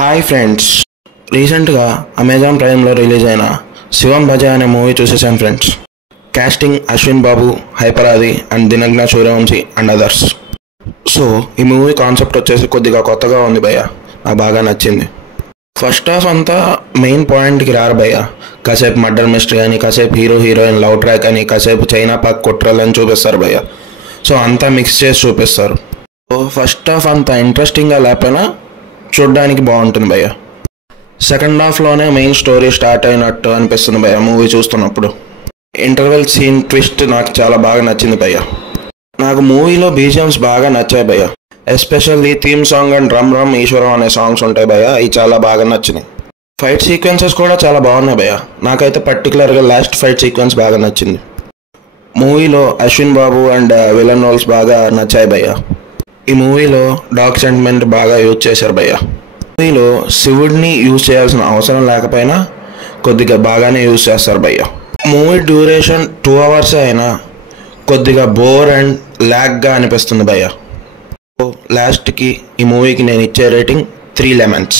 Hi friends, రీసెంట్గా Amazon ప్రైమ్లో release అయిన శివం భజ అనే మూవీ చూసేసాను friends. Casting Ashwin Babu, Hyper Aadi and దినజ్ఞ సూర్యవంశీ అండ్ అదర్స్. సో ఈ మూవీ కాన్సెప్ట్ వచ్చేసి కొద్దిగా కొత్తగా ఉంది భయ్య, నాకు బాగా నచ్చింది. ఫస్ట్ హాఫ్ అంతా మెయిన్ పాయింట్కి రారు భయ్య. కాసేపు మర్డర్ మిస్టరీ అని, కాసేపు హీరో హీరోయిన్ లవ్ ట్రాక్ అని, కాసేపు చైనా పాక్ కుట్రలని చూపిస్తారు భయ్య. సో అంతా మిక్స్ చేసి చూపిస్తారు. సో ఫస్ట్ హాఫ్ అంత ఇంట్రెస్టింగ్గా లేకపోయినా చూడడానికి బాగుంటుంది భయ్య. సెకండ్ హాఫ్లోనే మెయిన్ స్టోరీ స్టార్ట్ అయినట్టు అనిపిస్తుంది భయ్య మూవీ చూస్తున్నప్పుడు. ఇంటర్వెల్ సీన్ ట్విస్ట్ నాకు చాలా బాగా నచ్చింది భయ్య. నాకు మూవీలో బీజిఎమ్స్ బాగా నచ్చాయి భయ్య. ఎస్పెషల్లీ థీమ్ సాంగ్ అండ్ రమ్ రమ్ ఈశ్వరం అనే సాంగ్స్ ఉంటాయి భయ్య, ఇవి చాలా బాగా నచ్చినాయి. ఫైట్ సీక్వెన్సెస్ కూడా చాలా బాగున్నాయి భయ్య. నాకైతే పర్టికులర్గా లాస్ట్ ఫైట్ సీక్వెన్స్ బాగా నచ్చింది. మూవీలో అశ్విన్ బాబు అండ్ విలన్ రోల్స్ బాగా నచ్చాయి భయ్య. ఈ మూవీలో డార్క్ సెంటిమెంట్ బాగా యూజ్ చేశారు భయ్య. మూవీలో శివుడిని యూజ్ చేయాల్సిన అవసరం లేకపోయినా కొద్దిగా బాగానే యూజ్ చేస్తారు భయ్య. మూవీ డ్యూరేషన్ 2 hours అయినా కొద్దిగా బోర్ అండ్ ల్యాగ్గా అనిపిస్తుంది భయ్య. లాస్ట్కి ఈ మూవీకి నేను ఇచ్చే రేటింగ్ 3 lemons.